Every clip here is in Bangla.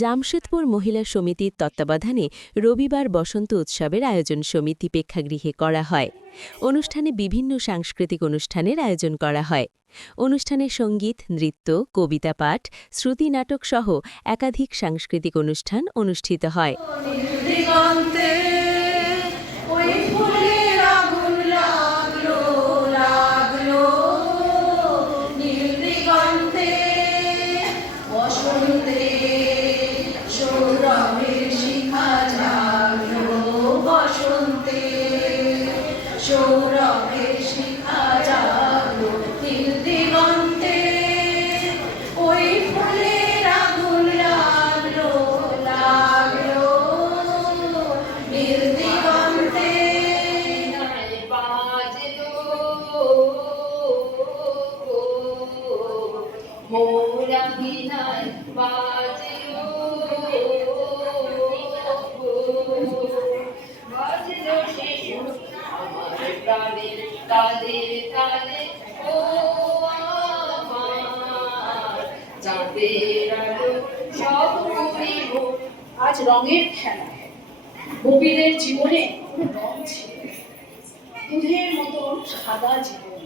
জামশেদপুর মহিলা সমিতির তত্ত্বাবধানে রবিবার বসন্ত উৎসবের আয়োজন সমিতি প্রেক্ষাগৃহে করা হয়। অনুষ্ঠানে বিভিন্ন সাংস্কৃতিক অনুষ্ঠানের আয়োজন করা হয়। অনুষ্ঠানে সঙ্গীত, নৃত্য, কবিতা পাঠ, শ্রুতি নাটক সহ একাধিক সাংস্কৃতিক অনুষ্ঠান অনুষ্ঠিত হয়। সৌরভের শিখা জাগলো নীল দিগন্তে, ওই ফুলের আগুন লাগলো লাগলো নীল দিগন্তে। বাজলো মোরা বিনায় বাজলো বাজলো শিশু প্রাণের তালে তালে ও আমার চাঁদের আলো সব করিব। আজ রঙের খেলা। গোপীদের জীবনে রং ছিল দুধের মতন সাদা জীবন।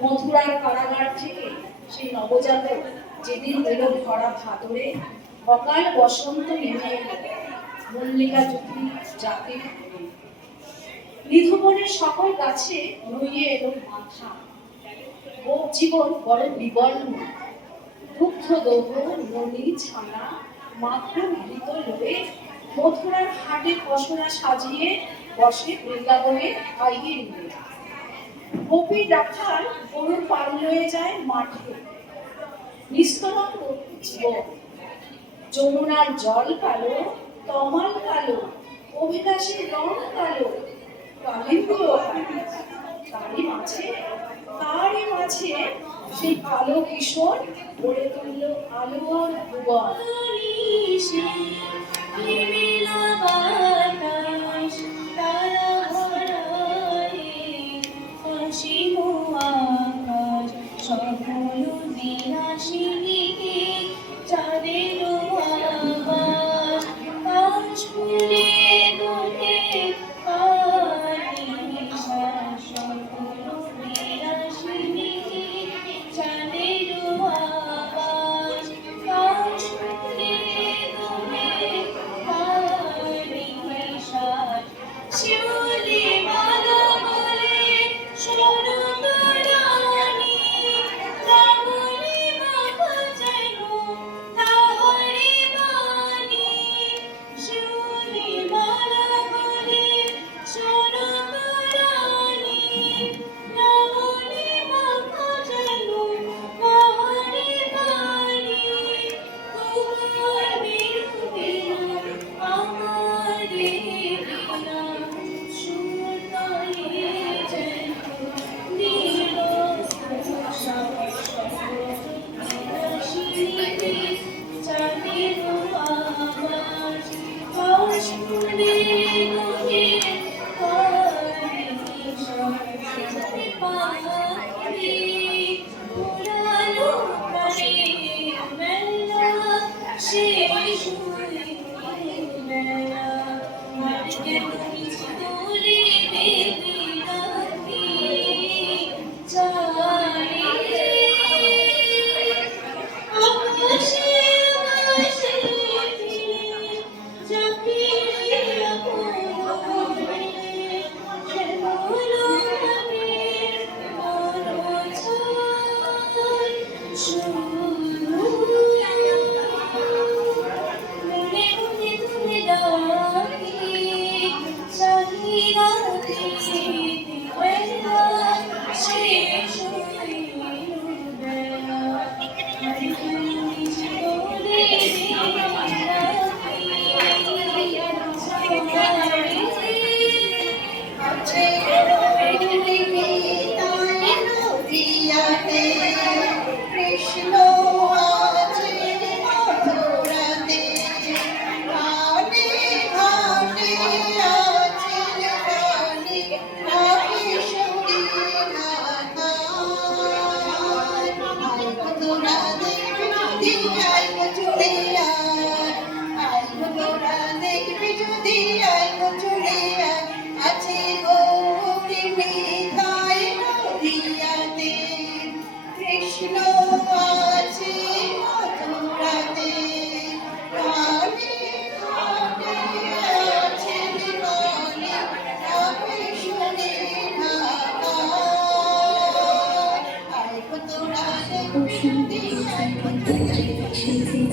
মথুরার কারাগার থেকে সেই নবজাতক যেদিন এলো ধরা ভাদরে, অকাল বসন্ত নেমে এলো মল্লিকা জ্যোতি জাতির নিধুবনের সকল গাছে নুয়ে এলো মাথা। ও জীবন বড় বিবর্ণ, দুগ্ধ দৌহ ননি ছানা মাত্র ঘৃত লোয়ে মথুরার হাটে পশরা সাজিয়ে বসে বৃন্দাবনে আইয়ে নিয়ে। গোপী ডাক্তার গরুর পাল লয়ে যায় মাঠে, নিস্তরঙ্গ জীবন। যমুনার জল কালো, তমাল কালো, অভিলাষের রং কালো, কালিন্দীও তারই মাঝে সেই কালো কিশোর গড়ে তুলল আলোর ভুবন।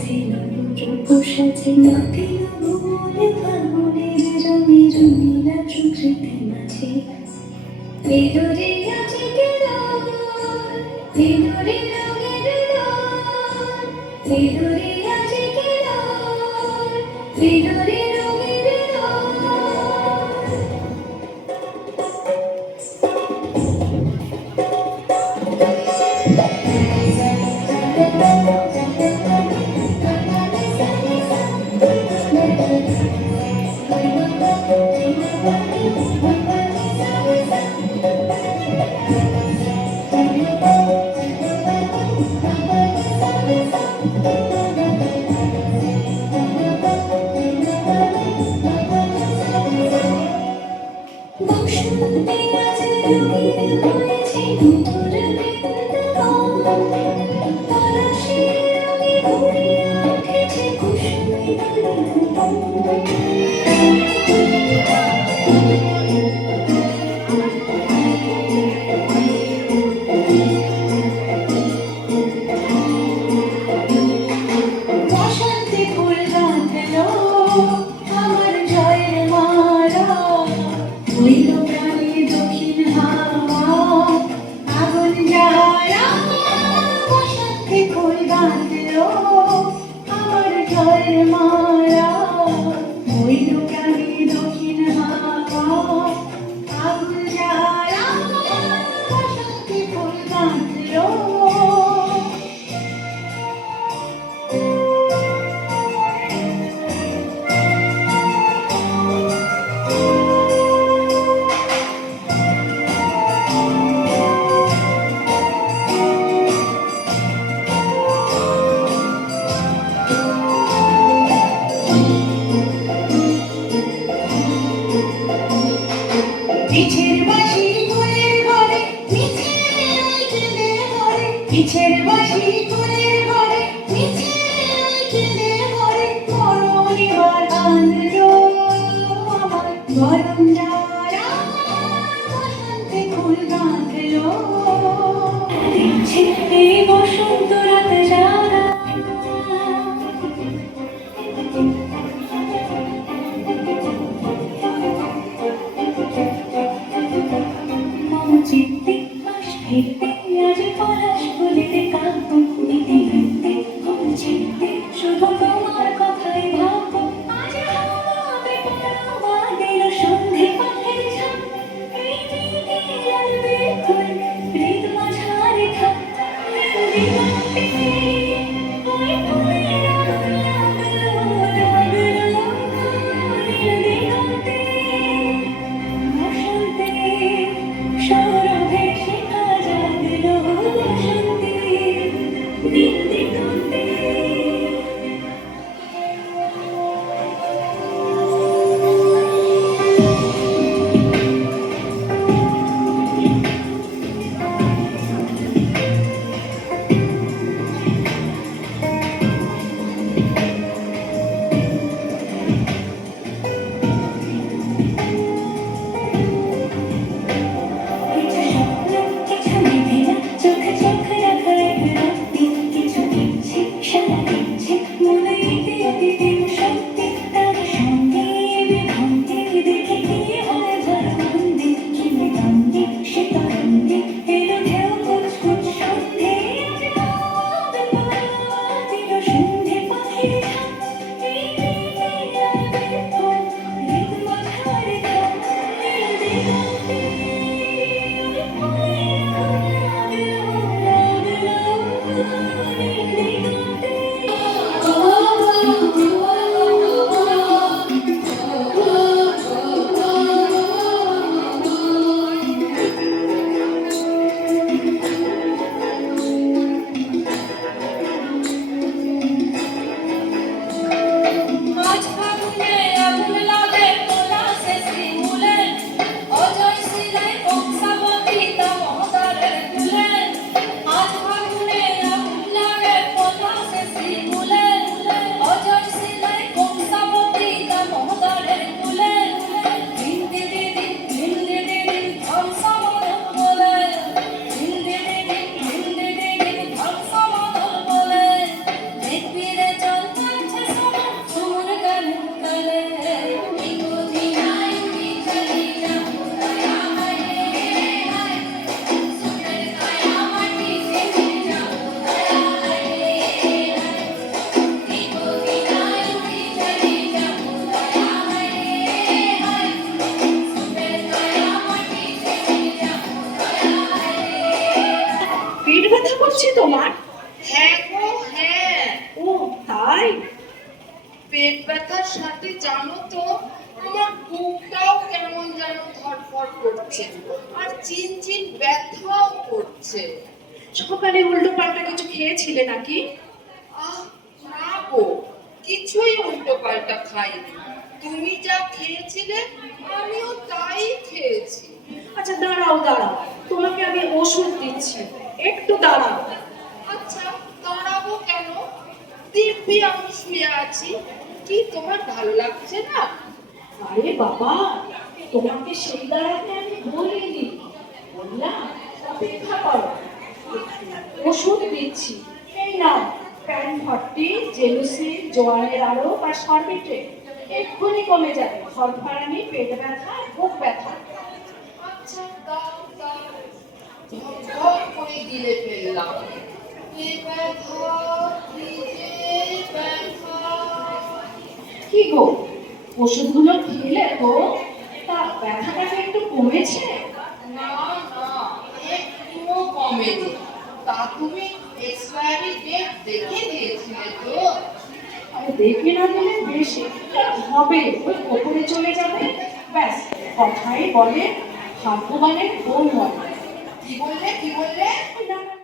সাজে নবরূপ সাজে নদী ভুবনে ফাগুনের রঙে রঙিলা সুকৃতি মাঝে ইঁদুরে আছে কেদার ইঁদুরে রঙের ডাল ইঁদুরে আছে কেদার ইঁদুরে রঙের ডাল বসন্তে আজ রঙিন হয়েছে নূপুর বৃন্দাবন পলাশের রঙে ভরিয়া উঠেছে কুসুমে ভুবন বসন্তে ফুল গাঁথলো আমার জয়ের মালা হইল প্রাণে দক্ষিণ হাওয়া আগুন জ্বালা বসন্তে ফুল গাঁথলো আমার জয়ের মালা হইল প্রাণে দক্ষিণ হাওয়া আগুন জ্বালা বসন্তে ফুল গাঁথলো পিছের বাঁশি ফুলের ঘরে মিছে কেঁদে ঘরে পিছের বাঁশি ফুলের ঘরে মিছে কেঁদে ঘরে মরণিবার আনলো আমার গরম যারা বসন্তে ফুল গাঁথলো দিচ্ছে এই বসন্ত রাত জাগা মম চিত্তে বাস ফিরতে আজ পলাশ ফুলের কাব্য নিতে নিতে মম চিত্তে শুধু তোমার কথাই ভাববো আজ হবে আমাদের সন্ধে পাখের ঝাঁক এই দিকে আর বেকুল হৃদ মাঝারে থাক দিগন্তে ওই ফুলের আগুন লাগলো নীল দিগন্তে বসন্তে সৌরভে শিখা জাগলো তোমার? হ্যাঁ গো হ্যাঁ, ও তাই? পেট ব্যথার সাথে জানো তো আমার বুকটাও কেমন যেন ধড়ফড় করছে, আর চিনচিন ব্যথাও করছে। সকালে উল্টো পাল্টা কিছু খেয়েছিলে নাকি? আহ না গো, কিছুই উল্টো পাল্টা খাইনি। তুমি যা খেয়েছিলে আমিও তাই খেয়েছি। আচ্ছা দাঁড়াও দাঁড়াও, তোমাকে আমি ওষুধ দিচ্ছি, একটু দাঁড়াও। আচ্ছা দাঁড়াবো কেন? দিব্যি আমি শুয়ে আছি, কি তোমার ভালো লাগছে না? আরে বাবা, তোমাকে সেই দাঁড়াতে আমি বলিনি, বললাম অপেক্ষা করো, ওষুধ দিচ্ছি। এই নাও, প্যান 40, জেলুসিন, জোয়ানের আলো বা সরবেটে, এক্ষুনি কমে যাবে সরফরানি, পেট ব্যথা, বুক ব্যথা। আচ্ছা দাও দাও, ঝকঝক করে দিলে ফেললাম। এ ব্যথা, কি যে ব্যথা। কি গো, ওষুধগুলো খেলে তো? তা ব্যথাটা কি একটু কমেছে? না না, একটুও কমেনি। তা তুমি এক্সপায়ারি ডেট দেখে দিয়েছিলে তো? আরে দেখে না দিলে বেশি হবে, ওই ওপরে চলে যাবে, ব্যাস। কথাই বলে ভাগ্যবানের বোন মরে। কি বললে কি বললে? ওই না, না,